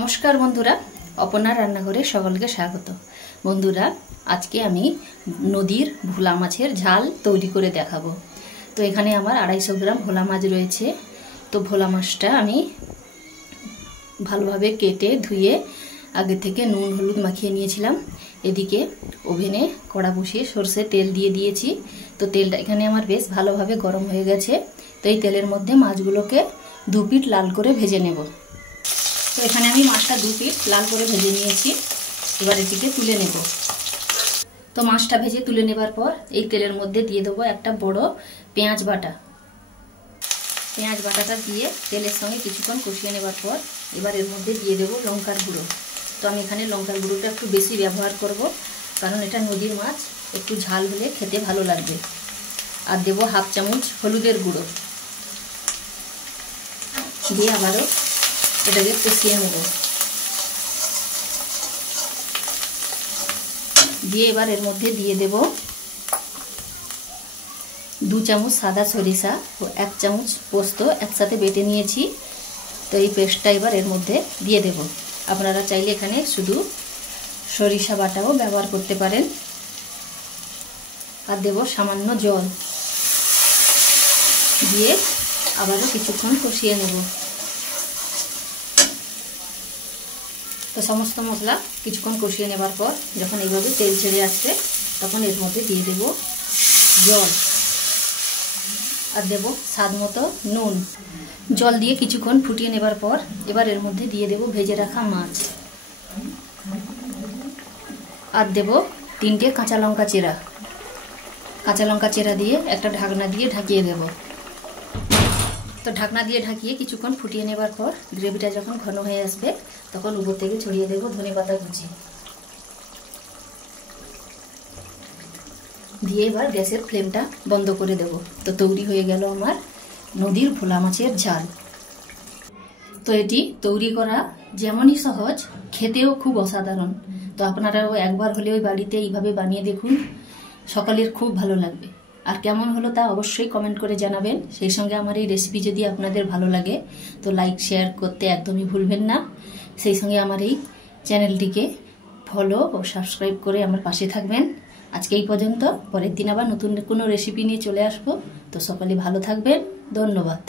নমস্কার বন্ধুরা, অপর্ণা রান্নাঘরে সকলকে স্বাগত। বন্ধুরা, আজকে আমি নদীর ভোলা মাছের ঝাল তৈরি করে দেখাবো। তো এখানে আমার 250 গ্রাম ভোলা মাছ রয়েছে। তো ভোলা মাছটা আমি ভালোভাবে কেটে ধুয়ে আগে থেকে নুন হলুদ মাখিয়ে নিয়েছিলাম। এদিকে ওভেনে কড়া বসিয়ে সরষে তেল দিয়ে দিয়েছি। তো তেলটা এখানে আমার বেশ ভালোভাবে গরম হয়ে গেছে। তো এই তেলের মধ্যে মাছগুলোকে 2 পিঠ লাল করে ভেজে নেব। তো এখানে আমি মাছটা 2 পিঠ লাল করে ভেজে নিয়েছি। এবার এটিকে তুলে নেব। তো মাছটা ভেজে তুলে নেবার পর এই তেলের মধ্যে দিয়ে দেবো একটা বড় পেঁয়াজ বাটা। পেঁয়াজ বাটাটা দিয়ে তেলের সঙ্গে কিছুক্ষণ কষিয়ে নেবার পর এবার এর মধ্যে দিয়ে দেবো লঙ্কার গুঁড়ো। তো আমি এখানে লঙ্কার গুঁড়োটা একটু বেশি ব্যবহার করব, কারণ এটা নদীর মাছ, একটু ঝাল হলে খেতে ভালো লাগবে। আর দেবো 1/2 চামচ হলুদের গুঁড়ো দিয়ে আবারও এটাকে কষিয়ে নেব। দিয়ে এবার এর মধ্যে দিয়ে দেব 2 চামচ সাদা সরিষা ও 1 চামচ পোস্ত একসাথে বেটে নিয়েছি। তো এই পেস্টটা এবার এর মধ্যে দিয়ে দেব। আপনারা চাইলে এখানে শুধু সরিষা বাটাও ব্যবহার করতে পারেন। আর দেব সামান্য জল দিয়ে আবারও কিছুক্ষণ কষিয়ে নেব। তো সমস্ত মশলা কিছুক্ষণ কষিয়ে নেবার পর যখন এইভাবে তেল ছেড়ে আসছে তখন এর মধ্যে দিয়ে দেব জল আর দেব স্বাদ মতো নুন। জল দিয়ে কিছুক্ষণ ফুটিয়ে নেবার পর এবার এর মধ্যে দিয়ে দেব ভেজে রাখা মাছ আর দেব 3টে কাঁচা লঙ্কা চেরা। কাঁচা লঙ্কা চেরা দিয়ে একটা ঢাকনা দিয়ে ঢাকিয়ে দেব। তো ঢাকনা দিয়ে ঢাকিয়ে কিছুক্ষণ ফুটিয়ে নেবার পর গ্রেভিটা যখন ঘন হয়ে আসবে তখন উপর থেকে ছড়িয়ে দেব ধনেপাতা কুচি দিয়ে এবার গ্যাসের ফ্লেমটা বন্ধ করে দেব। তো তৈরি হয়ে গেল আমার নদীর ভোলা মাছের ঝাল। তো এটি তৈরি করা যেমনই সহজ, খেতেও খুব অসাধারণ। তো আপনারাও একবার হলেও বাড়িতে এইভাবে বানিয়ে দেখুন, সকলের খুব ভালো লাগবে। আর কেমন হলো তা অবশ্যই কমেন্ট করে জানাবেন। সেই সঙ্গে আমার এই রেসিপি যদি আপনাদের ভালো লাগে তো লাইক শেয়ার করতে একদমই ভুলবেন না। সেই সঙ্গে আমার এই চ্যানেলটিকে ফলো ও সাবস্ক্রাইব করে আমার পাশে থাকবেন। আজকে এই পর্যন্ত, পরের দিন আবার নতুন কোনো রেসিপি নিয়ে চলে আসবো। তো সকলে ভালো থাকবেন। ধন্যবাদ।